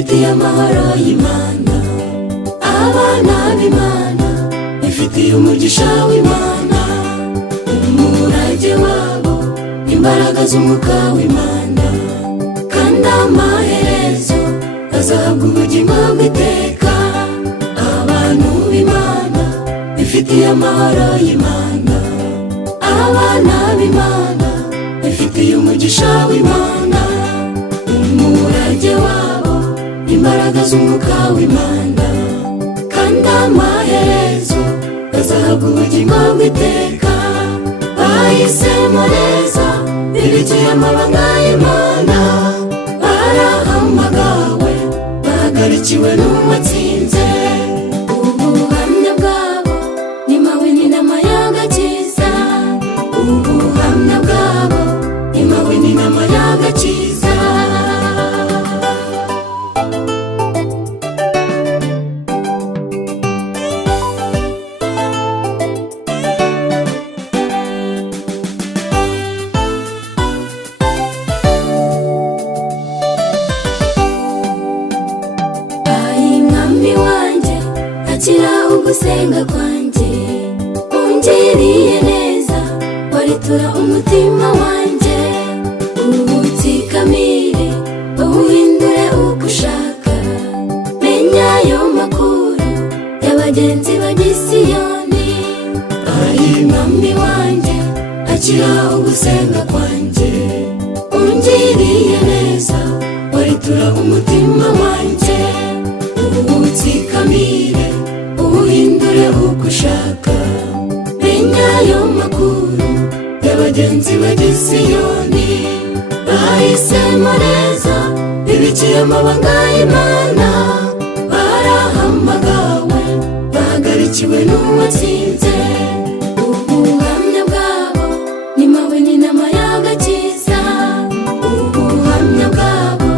bifitiye amahoro y'Imana. Abana b'Imana bifitiye umugisha w'Imana, umurage wabo imbaraga z'umwuka w'Imana, kandi amaherezo azahabwa ubugingo bw'iteka. Abantu b'Imana bifitiye amahoro y'Imana. Abana b'Imana bifitiye umugisha w'Imana, umurage wabo imbaraga z'umwuka w'Imana, kandi amaherezo bazahabwa ubugingo bw'iteka. Bahisemo neza bibikiye amabanga y'Imana, barahamagawe bahagarikiwe n'uwatsinze. Ubuhamya bwabo ni mawini n'amayaga-kiza, ubuhamya bwabo ni mawini n'amayaga-kiza. Akira ugusenga kwanjye, ungiriye neza, waritura umutima wanjye. Ubutsikamire uwuhindure uko ushaka, menya ayo makuru y'abagenzi b'i Siyoni. Mwami wanjye, akira ugusenga kwanjye, ungiriye neza, waritura umutima wanjye. Ubutsikamire uhindure uko ushaka, menya ayo makuru y'abagenzi b'i Siyoni. Bahisemo neza bibikiye amabanga y'Imana, barahamagawe bahagarikiwe n'uwatsinze. Ubuhamya bwabo ni mawini n'amayaga-kiza, ubuhamya bwabo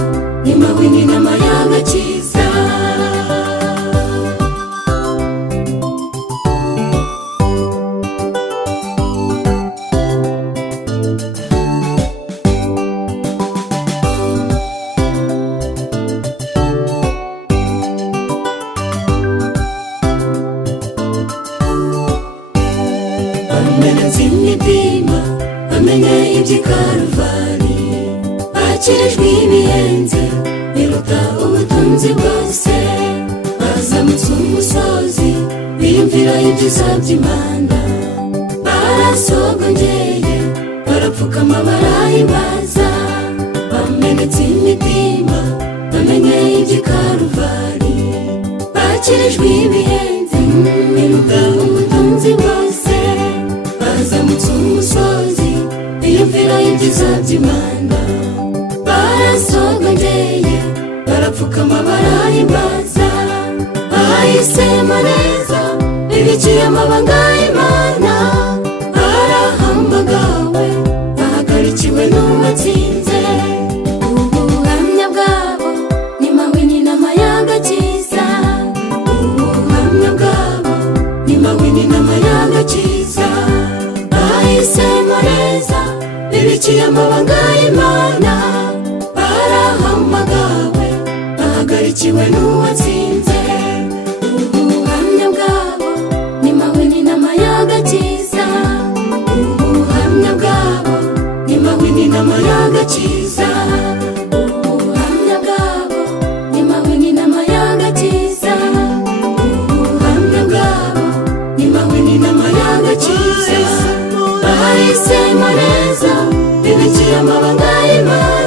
ni mawini n'amayaga-kiza. Bamenetse imitima, bamenye iby'i Karuvali, bakirijwe ibihenze biruta ubutunzi bwose. Bazamutse umusozi biyumvira ibyiza by'Imana, barasogongeye barapfukama barahimbaza. Bamenetse imitima, bamenye iby'i Karuvali, bakirijwe ibihenze biruta ubutunzi bwose. Bazamutse umusozi biyumvira ibyiza by'Imana, barasogongeye barapfukama barahimbaza. Bahisemo neza bibikiye amabanga y'Imana, barahamagawe bahagarikiwe n'uwatsinze. Ubuhamya bwabo ni mawini n'amayaga-kiza, ubuhamya bwabo ni mawini n'amayaga-kiza. Bahisemo neza bibikiye amabanga y'Imana, barahamagawe bahagarikiwe n'uwatsinze. Ubuhamya bwabo ni mawini n'amayaga-kiza, ubuhamya bwabo ni mawini n'amayaga-kiza, ubuhamya bwabo ni mawini n'amayaga-kiza, ubuhamya bwabo ni mawini n'amayaga-kiza. Bahisemo neza bibikiye amabanga y'Imana.